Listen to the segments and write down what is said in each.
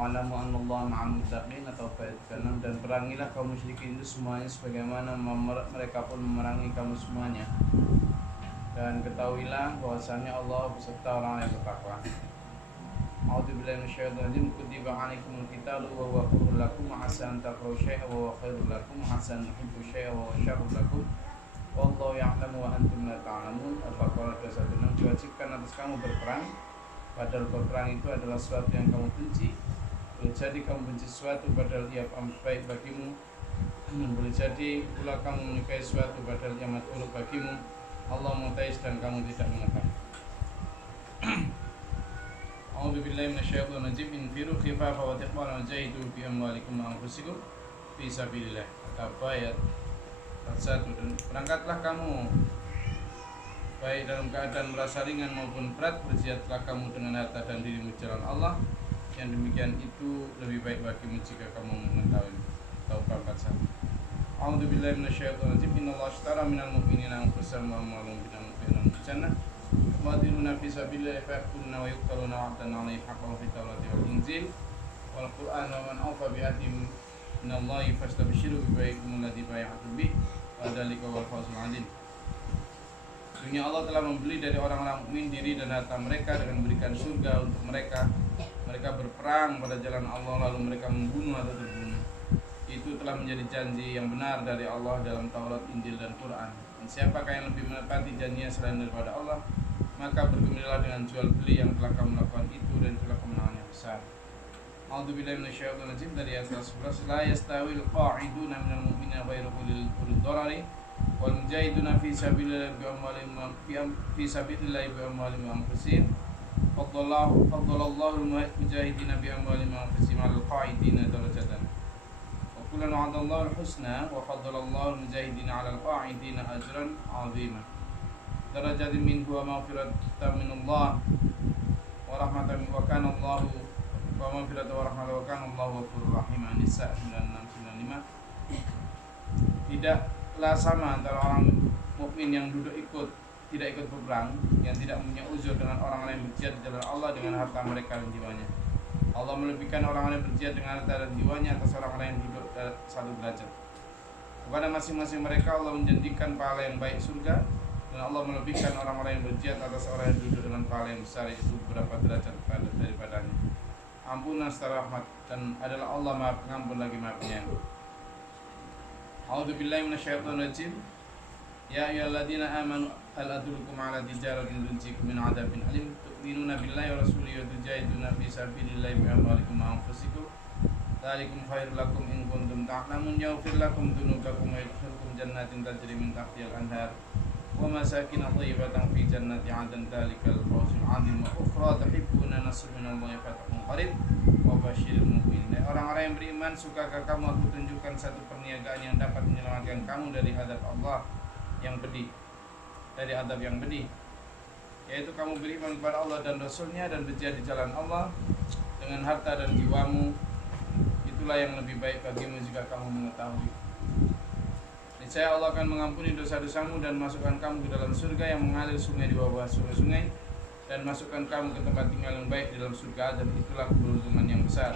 Wa'lamu annallaha ma'al muttaqin atau ayat ke-6. Dan perangilah kaum musyrikin itu semuanya sebagaimana mereka pun memerangi kamu semuanya. Dan ketahuilah bahwasanya Allah beserta orang yang bertakwa. A'udzubillahi minasyaitonir rajim. Kutiba 'alaikumul qitalu wa huwa kurhun lakum wa 'asa an takrahu syai'an wa huwa khairul lakum wa 'asa an tuhibbu syai'an wa huwa syarrun lakum. Wallahu ya'lamu wa antum la ta'lamun. Al-Baqarah 216. Diwajibkan atas kamu berperang, padahal berperang itu adalah sesuatu yang kamu benci. Boleh jadi kamu benci sesuatu padahal ia baik bagimu. Boleh jadi pula kamu menyukai sesuatu padahal ia makruh bagimu. Allah mengetahui sedang kamu tidak mengetahui. A'udzu billahi minasyaitonir rajim. Infiru khifafa wa thiqalan wajahidu bi amwalikum wa anfusikum fi sabilillah. Kata ayat 1. Dan berangkatlah kamu baik dalam keadaan merasa ringan maupun berat, berjihadlah kamu dengan harta dan dirimu di jalan Allah. Yang demikian itu lebih baik bagimu jika kamu mengetahui. Taubah 41. A'udzu billahi minasyaitonir rajim. Innallaha ashtara minal mu'minina anfusahum wa amwalahum bil jannah. Yuqatiluna fi sabilillahi fayaqtuluna wa yuqtaluna wa'dan 'alaihi haqqan fit tawrati wal injil wal qur'an wa man awfa bi ahdihi minallahi fastabshiru bi bai'ikum alladzi bay'atum bih wa dzalika wal fawzul 'adzim. Dunia Allah telah membeli dari orang-orang mukmin diri dan harta mereka dengan memberikan surga untuk mereka. Mereka berperang pada jalan Allah lalu mereka membunuh atau terbunuh. Itu telah menjadi janji yang benar dari Allah dalam Taurat, Injil dan Quran. Dan siapakah yang lebih menepati janjinya selain daripada Allah, maka bergembiralah dengan jual beli yang telah kamu lakukan itu dan itulah kemenangan yang besar. A'udzubillahi minasyaitonir rajim. Dari ayat 11. La yastawil qa'iduna minal mu'minina ghairu ulil dharari wal mujahiduna fi sabilillahi bi amwalihim bi anfusihim. Faddalallahu al-mujahidina bi amwalihim wa anfusihim 'alal qa'idina darajatan. Wa kullan wa'adallahu al-husna wa faddalallahu al-mujahidina 'alal qa'idina ajran 'azima. Darajatin minhu wa maghfiratan minallah wa rahmatan wa kana Allahu wa maghfiratan wa rahmatan wa kana Allahu ghafurur rahim. An-Nisa 9695. Tidaklah sama antara orang mukmin yang tidak ikut berperang, yang tidak punya uzur dengan orang-orang yang berjihad di jalan Allah dengan harta mereka dan jiwanya. Allah melebihkan orang-orang yang berjihad dengan harta dan jiwanya atas orang-orang yang duduk satu derajat. Kepada masing-masing mereka Allah menjanjikan pahala yang baik surga, dan Allah melebihkan orang-orang yang berjihad atas orang yang duduk dengan pahala yang besar, yaitu beberapa derajat daripadanya. Ampunan secara rahmat, dan adalah Allah Maha Pengampun lagi Maha Penyayang. A'udzubillahi minasyaitonir rajim. Ya ayyuhalladzina amanu hal adullukum 'ala tijaratin tunjikum min 'adzabin alim tu'minuna billahi wa rasulihi wa tujahiduna fi sabilillahi bi amwalikum wa anfusikum. Dzalikum khairul lakum in kuntum ta'lamun. Yaghfir lakum dzunubakum wa yudkhilkum jannatin tajri min tahtiha al-anhar wa masakin thayyibatan fi jannati 'adn. Dzalikal fawzul 'adzim. Wa ukhra tuhibbuna nasrun minallahi wa fathun qarib wa basyiril mu'minin. Orang-orang yang beriman, sukakah kamu aku tunjukkan satu perniagaan yang dapat menyelamatkan kamu dari azab Allah yang pedih, dari adab yang pedih, yaitu kamu beriman kepada Allah dan Rasulnya dan berjihad di jalan Allah dengan harta dan jiwamu. Itulah yang lebih baik bagimu jika kamu mengetahui. Niscaya Allah akan mengampuni dosa-dosamu dan masukkan kamu ke dalam surga yang mengalir sungai di bawah sungai-sungai, dan masukkan kamu ke tempat tinggal yang baik di dalam surga, dan itulah keberuntungan yang besar.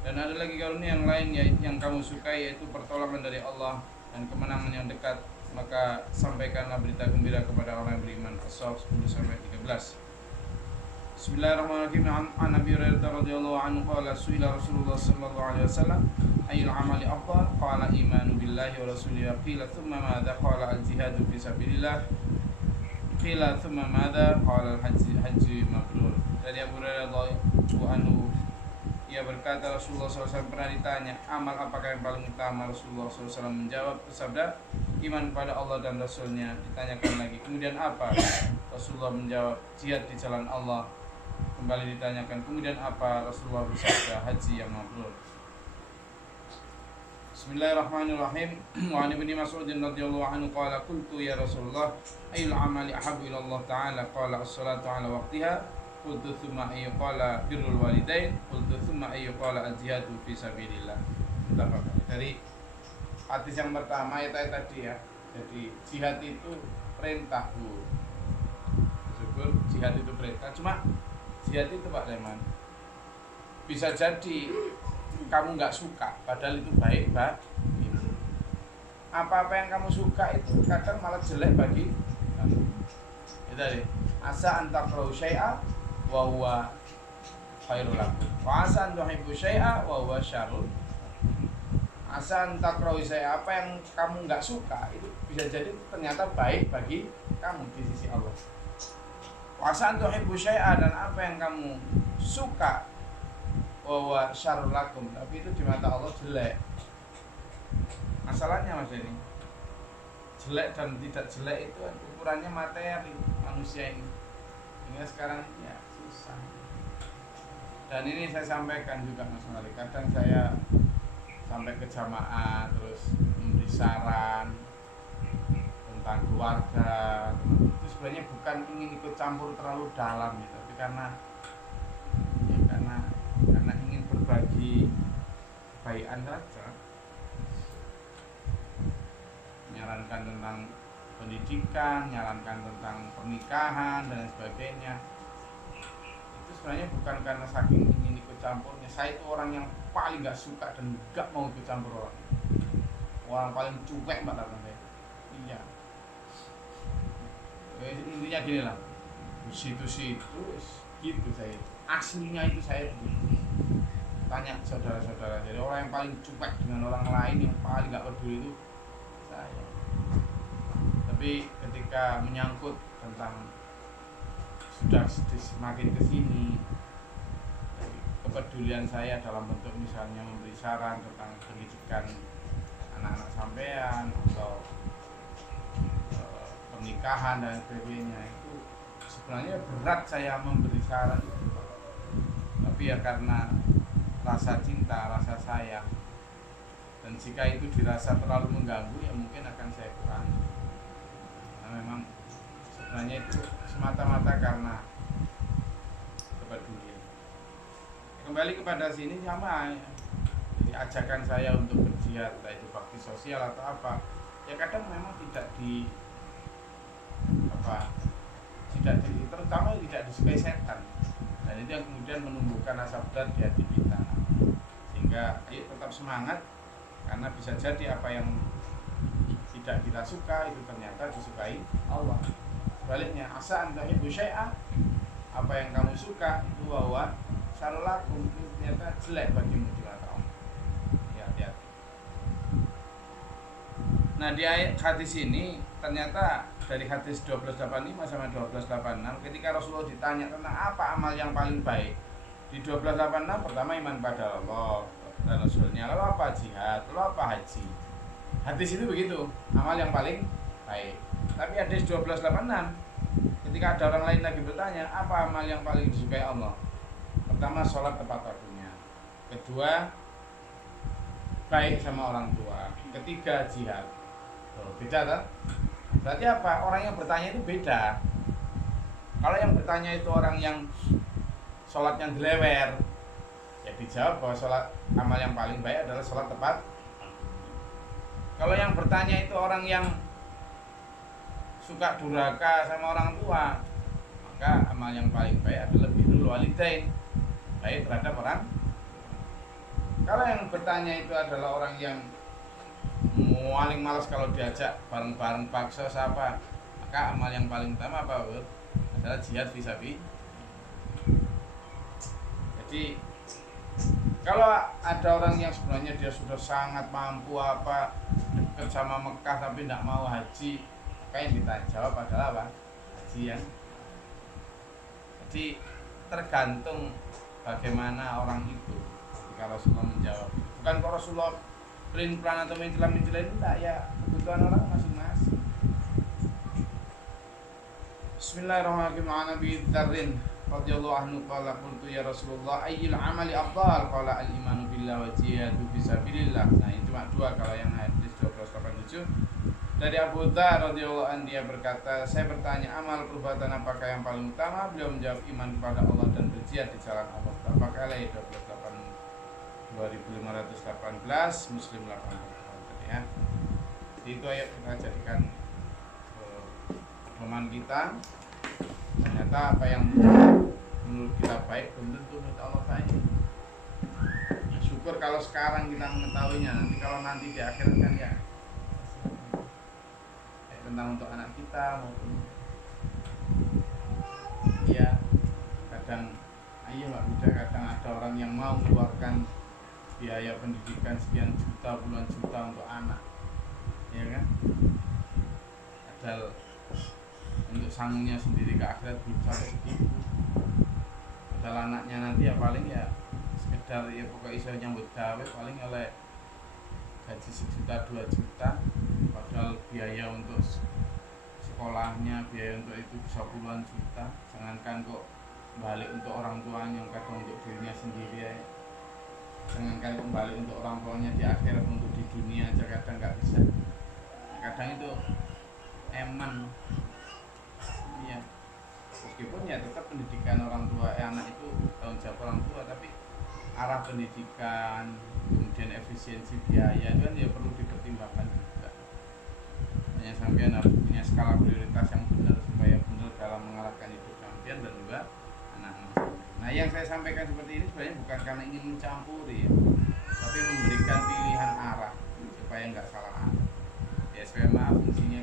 Dan ada lagi karunia yang lain yang kamu sukai, yaitu pertolongan dari Allah dan kemenangan yang dekat. Maka sampaikanlah berita gembira kepada orang yang beriman. As-Saff 10-13. Bismillahirrahmanirrahim. An Abi Hurairah radhiyallahu anhu qala su'ila Rasulullah sallallahu alaihi wasallam ayyul amali afdal? Qala imanu billahi wa rasulihi. Qila thumma madza? Qala al-jihadu fi sabilillah. Qila thumma madza? Qala al-hajju mabrur. Dari Abu Hurairah radhiyallahu anhu, ia berkata, Rasulullah SAW pernah ditanya, amal apakah yang paling utama? Rasulullah SAW menjawab, bersabda, iman pada Allah dan Rasulnya. Ditanyakan lagi, kemudian apa? Rasulullah menjawab, jihad di jalan Allah. Kembali ditanyakan, kemudian apa? Rasulullah bersabda, haji yang mabrur. Bismillahirrahmanirrahim. Wa an Ibnu Mas'ud radhiyallahu anhu qala qultu ya Rasulullah ayyul amali ahabbu ila Allah ta'ala? Qala as-salatu 'ala waqtiha. Qultu thumma ayyu qala birrul walidain. Qultu thumma ayyu qala al-jihadu fi sabilillah. Dari hadis yang pertama ayat tadi ya. Jadi jihad itu perintah, Bu. Syukur jihad itu perintah. Cuma jihad itu Pak Leman, bisa jadi kamu nggak suka, padahal itu baik bagi. Apa-apa yang kamu suka itu kadang malah jelek bagi kamu. Itu deh. Asa antakrahu syai'a wa huwa khairul lakum. Wa asa an tuhibbu syai'a wa huwa syarrul. Asa antakrahu syai'a, apa yang kamu nggak suka itu bisa jadi ternyata baik bagi kamu di sisi Allah. Wa asa an tuhibbu syai'a, dan apa yang kamu suka wa syarrul lakum, tapi itu di mata Allah jelek. Masalahnya Mas ini, jelek dan tidak jelek itu ukurannya materi manusia ini. Hingga sekarang ini ya susah. Dan ini saya sampaikan juga Mas Malik. Kadang saya sampai ke jamaah terus memberi saran tentang keluarga. Itu sebenarnya bukan ingin ikut campur terlalu dalam ya, tapi karena ingin berbagi kebaikan saja, menyarankan tentang pendidikan, menyarankan tentang pernikahan dan sebagainya. Itu sebenarnya bukan karena saking ingin ikut campurnya. Saya itu orang yang paling gak suka dan gak mau ikut campur orang paling cuek mbak kata saya. Iya, intinya gini lah, situ gitu saya. Aslinya itu saya begitu. Tanya saudara-saudara, jadi orang yang paling cuek dengan orang lain, yang paling gak peduli itu saya. Tapi ketika menyangkut tentang sudah semakin kesini, kepedulian saya dalam bentuk misalnya memberi saran tentang pendidikan anak-anak sampean atau pernikahan dan sebagainya, itu sebenarnya berat saya memberi saran itu. Tapi ya karena rasa cinta, rasa sayang, dan jika itu dirasa terlalu mengganggu ya mungkin akan saya kurangi. Nah, memang sebenarnya itu semata-mata karena kepedulian. Kembali kepada sini sama ya. Jadi ajakan saya untuk berjihad, entah itu bakti sosial atau apa, ya kadang memang terutama tidak disukai setan, dan itu yang kemudian menumbuhkan rasa berat di hati kita. Sehingga ayo tetap semangat, karena bisa jadi apa yang tidak kita suka itu ternyata disukai Allah. Sebaliknya, asa anta tuhibbu syai'a, apa yang kamu suka itu bahwa syarrul lakum, itu ternyata jelek bagimu di mata Allah. Ya, hati-hati. Nah, di ayat hadis ini ternyata dari hadis 1285 sama 1286, ketika Rasulullah ditanya tentang apa amal yang paling baik, di 1286 pertama iman pada Allah dan Rasulnya, lalu apa jihad, lalu apa haji. Hadis itu begitu, amal yang paling baik. Tapi hadis 1286, ketika ada orang lain lagi bertanya apa amal yang paling disukai Allah, pertama sholat tepat waktunya, kedua baik sama orang tua, ketiga jihad. Beda kan? Berarti apa? Orang yang bertanya itu beda. Kalau yang bertanya itu orang yang sholatnya dilewer, ya dijawab bahwa sholat amal yang paling baik adalah sholat tepat. Kalau yang bertanya itu orang yang suka durhaka sama orang tua, maka amal yang paling baik adalah birrul walidain, baik terhadap orang. Kalau yang bertanya itu adalah orang yang paling malas kalau diajak bareng-bareng paksa siapa, maka amal yang paling utama apa? Adalah jihad fisabilillah. Jadi kalau ada orang yang sebenarnya dia sudah sangat mampu apa dekat sama Mekah tapi tidak mau haji, maka yang dijawab adalah apa? Haji ya. Jadi tergantung bagaimana orang itu. Jika Rasulullah menjawab, bukan kalau Rasulullah pelin-pelan atau mencela-mencela, enggak, ya kebutuhan orang masing-masing. Bismillahirrahmanirrahim. Nabi Dzarrin radhiyallahu anhu qala qultu ya Rasulullah ayyul amali afdal, qala al-imanu billahi wa jihadu fisabilillah. Nah, ini cuma dua kalau yang hadis 1287. Dari Abu Dzar radhiyallahu anhu, dia berkata, saya bertanya amal perbuatan apakah yang paling utama? Beliau menjawab iman kepada Allah dan berjihad di jalan Allah. Apakah ayat 2518 Muslim 8 ya. Jadi itu ayat kita jadikan pedoman kita. Ternyata apa yang menurut kita baik belum tentu menurut Allah baik. syukur kalau sekarang kita mengetahuinya. Nanti kalau nanti di akhirat kan ya tentang untuk anak kita maupun ya kadang ayo nggak mudah, kadang ada orang yang mau mengeluarkan biaya pendidikan sekian juta, puluhan juta untuk anak, ya kan? Padahal untuk sanggungnya sendiri ke akhirat belum sampai segitu. Padahal anaknya nanti ya paling ya sekedar ya pokoknya iso nyambut gawe paling oleh gaji 1 juta 2 juta, padahal biaya untuk sekolahnya, biaya untuk itu bisa puluhan juta. Jangankan kok balik untuk orang tuanya, kadang untuk dirinya sendiri ya. Jangankan kembali untuk orang tuanya di akhirat, untuk di dunia aja kadang nggak bisa. Kadang itu eman, iya. Meskipun ya tetap pendidikan orang tua, anak itu tanggung jawab orang tua, tapi arah pendidikan, kemudian efisiensi biaya itu kan ya perlu dipertimbangkan juga. Hanya sampean harus punya skala prioritas yang benar supaya benar dalam mengarahkan hidup sampean dan juga anak-anak. Nah, yang saya sampaikan seperti ini sebenarnya bukan karena ingin mencampuri ya, tapi memberikan pilihan arah supaya nggak salah arah. Ya, SMA fungsinya